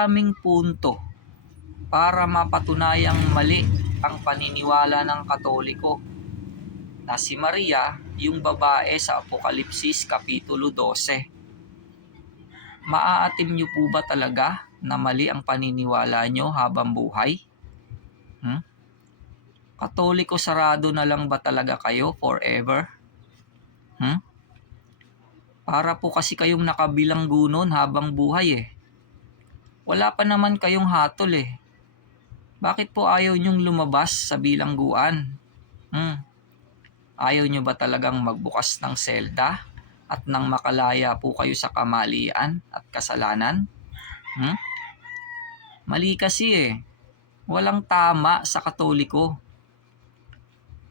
napakaraming punto para mapatunayang mali ang paniniwala ng Katoliko na si Maria yung babae sa Apokalipsis Kapitulo 12. Maaatim niyo po ba talaga na mali ang paniniwala nyo habang buhay? Katoliko sarado na lang ba talaga kayo forever? Para po kasi kayong nakabilanggo nun habang buhay eh. Wala pa naman kayong hatol eh. Bakit po ayaw nyong lumabas sa bilangguan? Ayaw nyo ba talagang magbukas ng selda at nang makalaya po kayo sa kamalian at kasalanan? Mali kasi eh. Walang tama sa Katoliko.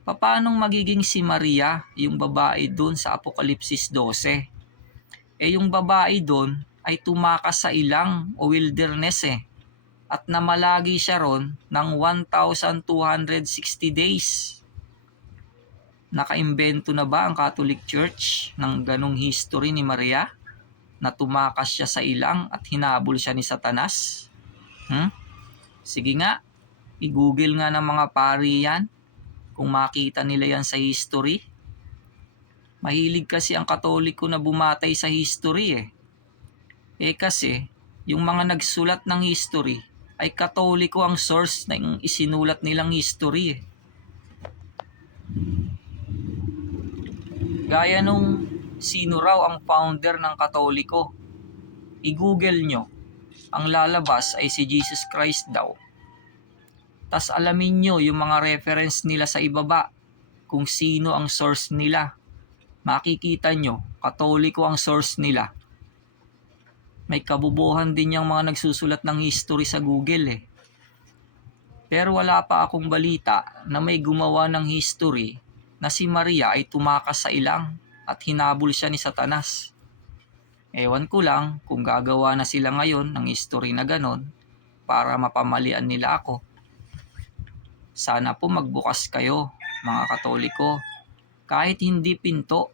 Paanong magiging si Maria, yung babae doon sa Apokalipsis 12? Yung babae doon ay tumakas sa ilang o wilderness eh. At namalagi siya ron ng 1,260 days. Nakaimbento na ba ang Catholic Church ng ganong history ni Maria? Na tumakas siya sa ilang at hinabol siya ni Satanas? Sige nga, i-google nga ng mga pari yan kung makita nila yan sa history. Mahilig kasi ang Katoliko na bumatay sa history eh. Kasi yung mga nagsulat ng history ay Katoliko ang source ng isinulat nilang history eh. Gaya nung sino raw ang founder ng Katoliko. I-google nyo. Ang lalabas ay si Jesus Christ daw. Tas alamin nyo yung mga reference nila sa ibaba kung sino ang source nila. Makikita nyo, Katoliko ang source nila. May kabubuhan din yung mga nagsusulat ng history sa Google eh. Pero wala pa akong balita na may gumawa ng history na si Maria ay tumakas sa ilang at hinabol siya ni Satanas. Ewan ko lang kung gagawa na sila ngayon ng history na ganon para mapamalian nila ako. Sana po magbukas kayo, mga Katoliko. Kahit hindi pinto,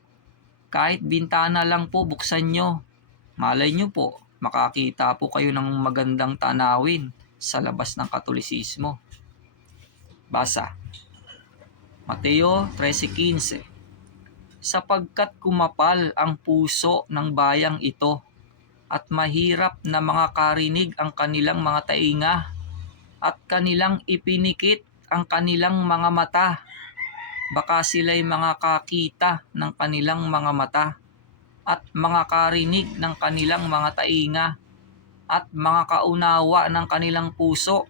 kahit bintana lang po buksan nyo. Malay nyo po, makakita po kayo ng magandang tanawin sa labas ng Katolisismo. Basa. Mateo 13:15. Sapagkat kumapal ang puso ng bayang ito at mahirap na mga karinig ang kanilang mga tainga at kanilang ipinikit ang kanilang mga mata. Baka sila'y mga kakita ng kanilang mga mata at mga karinig ng kanilang mga tainga at mga kaunawa ng kanilang puso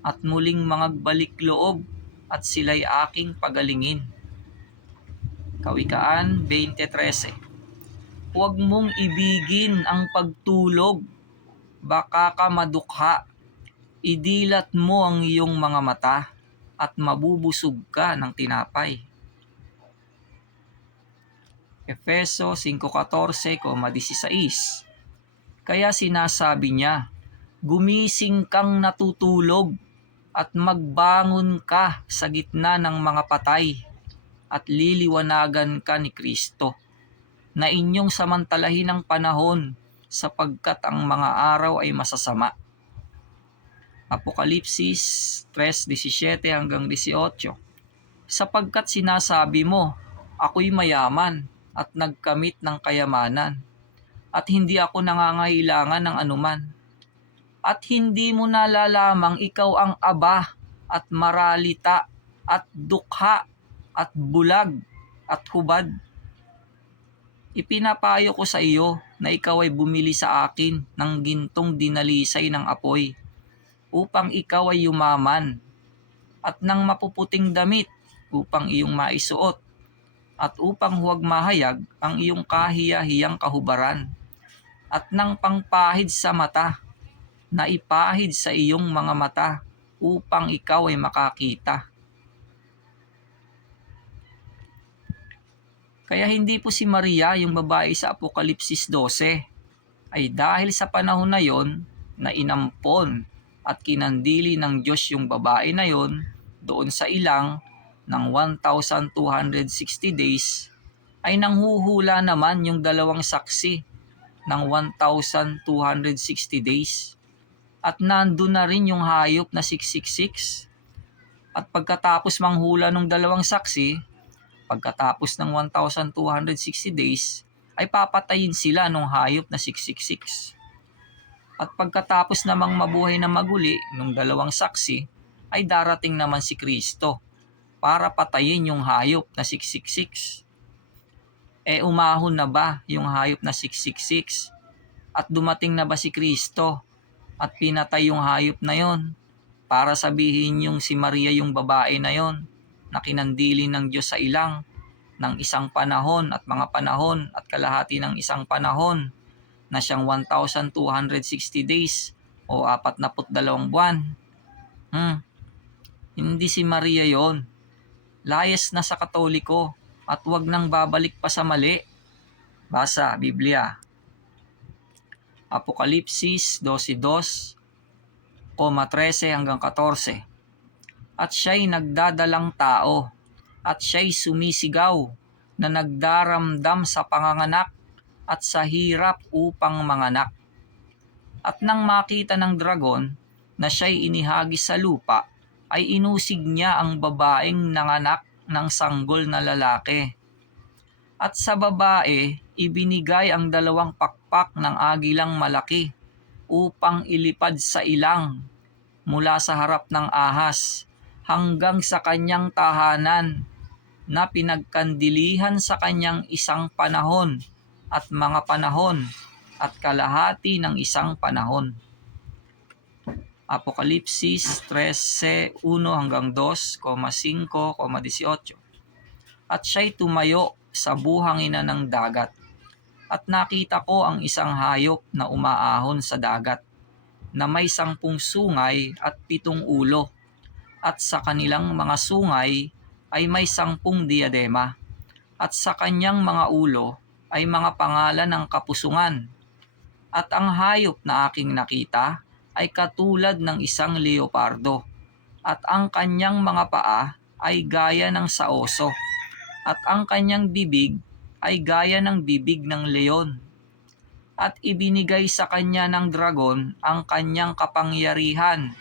at muling mga balik loob at sila'y aking pagalingin. Kawikaan 20:13. Huwag mong ibigin ang pagtulog, baka ka madukha. Idilat mo ang iyong mga mata at mabubusog ka ng tinapay. Efeso 5:14-16. Kaya sinasabi niya, gumising kang natutulog at magbangon ka sa gitna ng mga patay at liliwanagan ka ni Kristo na inyong samantalahin ang panahon sapagkat ang mga araw ay masasama. Apokalipsis 3:17-18. Sapagkat sinasabi mo, ako'y mayaman at nagkamit ng kayamanan at hindi ako nangangailangan ng anuman. At hindi mo nalalamang ikaw ang aba at maralita at dukha at bulag at hubad. Ipinapayo ko sa iyo na ikaw ay bumili sa akin ng gintong dinalisay ng apoy upang ikaw ay yumaman at ng mapuputing damit upang iyong maisuot at upang huwag mahayag ang iyong kahiya-hiyang kahubaran at ng pangpahid sa mata na ipahid sa iyong mga mata upang ikaw ay makakita. Kaya hindi po si Maria yung babae sa Apokalipsis 12 ay dahil sa panahon na yon na inampon at kinandili ng Diyos yung babae na yon doon sa ilang ng 1,260 days ay nanghuhula naman yung dalawang saksi ng 1,260 days At nandun na rin yung hayop na 666. At pagkatapos manghula ng dalawang saksi, pagkatapos ng 1,260 days, ay papatayin sila ng hayop na 666. At pagkatapos namang mabuhay na maguli ng dalawang saksi, ay darating naman si Kristo para patayin yung hayop na 666. Umahon na ba yung hayop na 666? At dumating na ba si Kristo at pinatay yung hayop na yon para sabihin yung si Maria yung babae na yon na kinandili ng Diyos sa ilang ng isang panahon at mga panahon at kalahati ng isang panahon na siyang 1,260 days o 42 buwan. Hindi si Maria yon. Layas na sa Katoliko at wag nang babalik pa sa mali. Basa, Biblia. Apokalipsis 12:2, 13 hanggang 14. At siya'y nagdadalang tao, at siya'y sumisigaw na nagdaramdam sa panganganak at sa hirap upang manganak. At nang makita ng dragon na siya'y inihagis sa lupa, ay inusig niya ang babaeng nanganak ng sanggol na lalaki. At sa babae, ibinigay ang 2 pakpak ng agilang malaki upang ilipad sa ilang mula sa harap ng ahas hanggang sa kanyang tahanan na pinagkandilihan sa kanyang isang panahon at mga panahon at kalahati ng isang panahon. Apokalipsis 13:1-2, 5-18. At siya'y tumayo sa buhangin ng dagat. At nakita ko ang isang hayop na umaahon sa dagat, na may 10 sungay at 7 ulo, at sa kanilang mga sungay ay may 10 diadema, at sa kanyang mga ulo ay mga pangalan ng kapusungan. At ang hayop na aking nakita ay katulad ng isang leopardo, at ang kanyang mga paa ay gaya ng sa oso, at ang kanyang bibig ay gaya ng bibig ng leon. At ibinigay sa kanya ng dragon ang kanyang kapangyarihan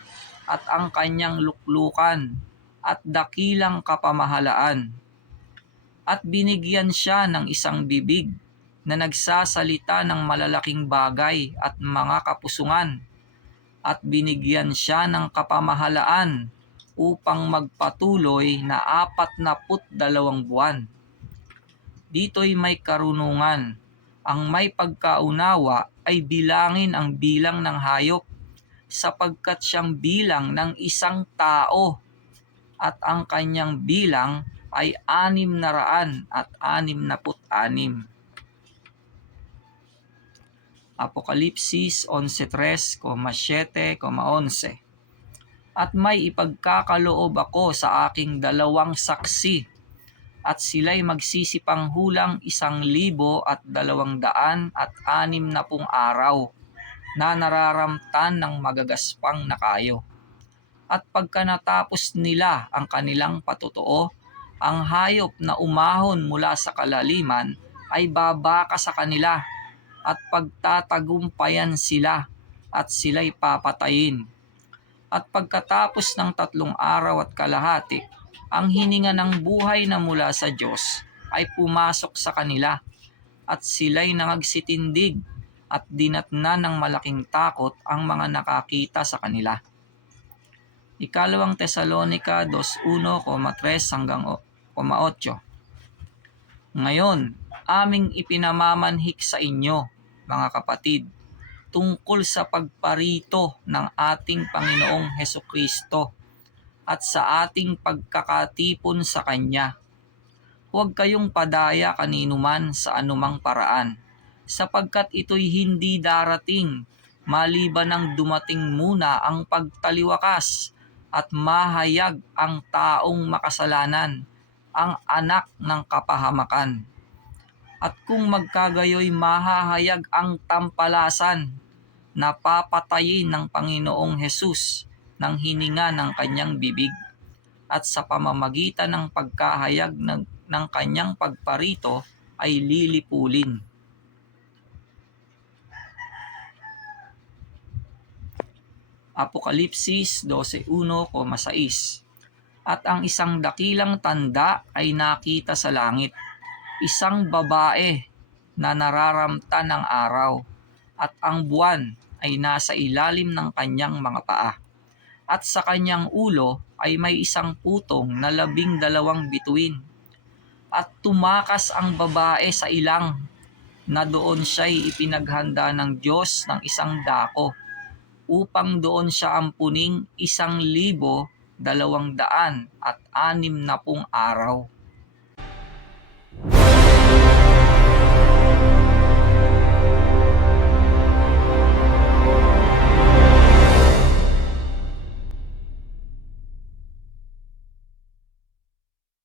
at ang kanyang luklukan at dakilang kapamahalaan. At binigyan siya ng isang bibig na nagsasalita ng malalaking bagay at mga kapusungan. At binigyan siya ng kapamahalaan upang magpatuloy na 42 buwan. Dito'y may karunungan. Ang may pagkaunawa ay bilangin ang bilang ng hayop, sapagkat siyang bilang ng isang tao, at ang kanyang bilang ay 666. Apokalipsis 11:3-7-11. At may ipagkakaloob ako sa aking 2 saksi, at sila'y magsisipanghulang 1,260 araw na nararamtan ng magagaspang na kayo. At pagka natapos nila ang kanilang patutuo, ang hayop na umahon mula sa kalaliman ay babaka sa kanila at pagtatagumpayan sila at sila'y papatayin. At pagkatapos ng 3 araw at kalahati, ang hininga ng buhay na mula sa Diyos ay pumasok sa kanila, at sila'y nangagsitindig at dinatna ng malaking takot ang mga nakakita sa kanila. 2 Tesalonica 2:1-3-8. Ngayon, aming ipinamamanhik sa inyo, mga kapatid, tungkol sa pagparito ng ating Panginoong Hesukristo at sa ating pagkakatipon sa Kanya. Huwag kayong padaya kaninuman sa anumang paraan, sapagkat ito'y hindi darating maliban ng dumating muna ang pagtaliwakas at mahayag ang taong makasalanan, ang anak ng kapahamakan. At kung magkagayoy mahahayag ang tampalasan na papatayin ng Panginoong Hesus ng hininga ng kanyang bibig, at sa pamamagitan ng pagkahayag ng kanyang pagparito ay lilipulin. Apokalipsis 12:1,6. At ang isang dakilang tanda ay nakita sa langit, isang babae na nararamta ng araw, at ang buwan ay nasa ilalim ng kanyang mga paa. At sa kanyang ulo ay may isang putong na 12 bituin. At tumakas ang babae sa ilang na doon siya'y ipinaghanda ng Diyos ng isang dako, upang doon siya ampuning 1,260 araw.